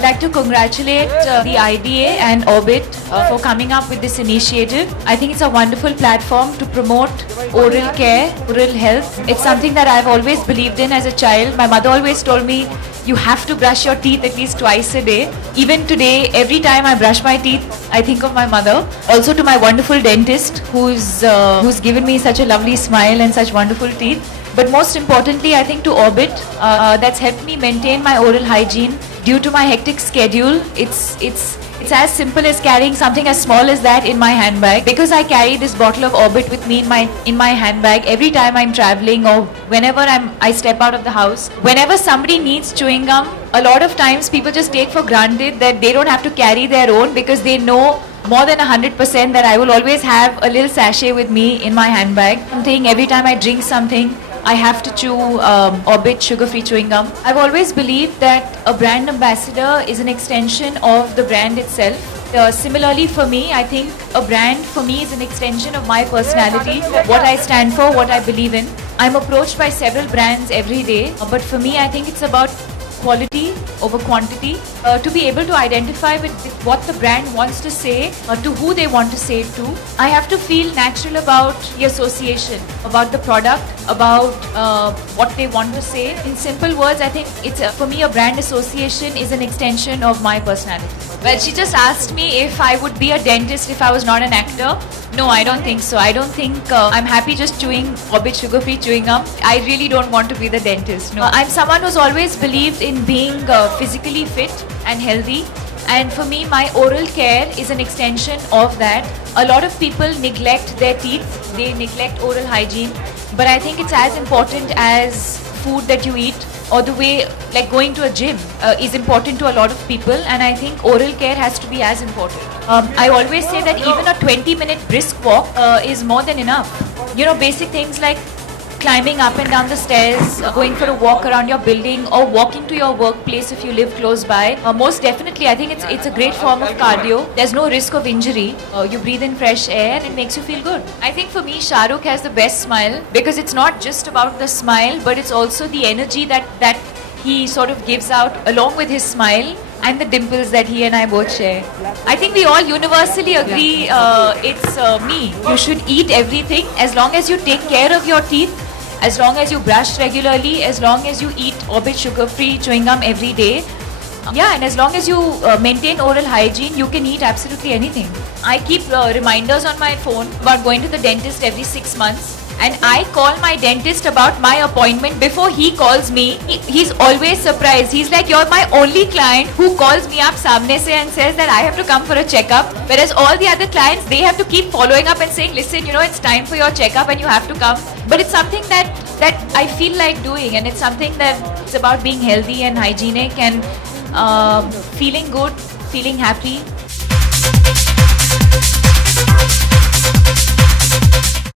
I'd like to congratulate the IDA and Orbit for coming up with this initiative. I think it's a wonderful platform to promote oral care, oral health. It's something that I've always believed in as a child. My mother always told me, you have to brush your teeth at least twice a day. Even today, every time I brush my teeth, I think of my mother. Also to my wonderful dentist who's given me such a lovely smile and such wonderful teeth. But most importantly, I think to Orbit, that's helped me maintain my oral hygiene. Due to my hectic schedule, it's as simple as carrying something as small as that in my handbag. Because I carry this bottle of Orbit with me in my handbag every time I'm traveling or whenever I step out of the house. Whenever somebody needs chewing gum, a lot of times people just take for granted that they don't have to carry their own because they know more than 100% that I will always have a little sachet with me in my handbag. Every time I drink something, I have to chew Orbit sugar-free chewing gum. I've always believed that a brand ambassador is an extension of the brand itself. Similarly for me, I think a brand for me is an extension of my personality, what I stand for, what I believe in. I'm approached by several brands every day, but for me I think it's about quality over quantity. To be able to identify with what the brand wants to say or to who they want to say it to, I have to feel natural about the association, about the product, about what they want to say. In simple words, I think for me a brand association is an extension of my personality. Well, she just asked me if I would be a dentist if I was not an actor. No, I don't think so. I don't think I'm happy just chewing Orbit sugar-free chewing gum. I really don't want to be the dentist. No, I'm someone who's always believed in being physically fit and healthy. And for me, my oral care is an extension of that. A lot of people neglect their teeth. They neglect oral hygiene. But I think it's as important as food that you eat, or the way, like going to a gym is important to a lot of people, and I think oral care has to be as important. I always say that even a 20-minute brisk walk is more than enough. You know, basic things like climbing up and down the stairs, going for a walk around your building, or walking to your workplace if you live close by. Most definitely, I think it's a great form of cardio. There's no risk of injury. You breathe in fresh air and it makes you feel good. I think for me, Shah Rukh has the best smile because it's not just about the smile, but it's also the energy that he sort of gives out along with his smile and the dimples that he and I both share. I think we all universally agree it's me. You should eat everything as long as you take care of your teeth, as long as you brush regularly, as long as you eat Orbit sugar-free chewing gum every day. Yeah, and as long as you maintain oral hygiene, you can eat absolutely anything. I keep reminders on my phone about going to the dentist every 6 months. And I call my dentist about my appointment before he calls me. He's always surprised. He's like, you're my only client who calls me up samne se and says that I have to come for a checkup. Whereas all the other clients, they have to keep following up and saying, listen, you know, it's time for your checkup and you have to come. But it's something that I feel like doing, and it's something that it's about being healthy and hygienic and feeling good, feeling happy.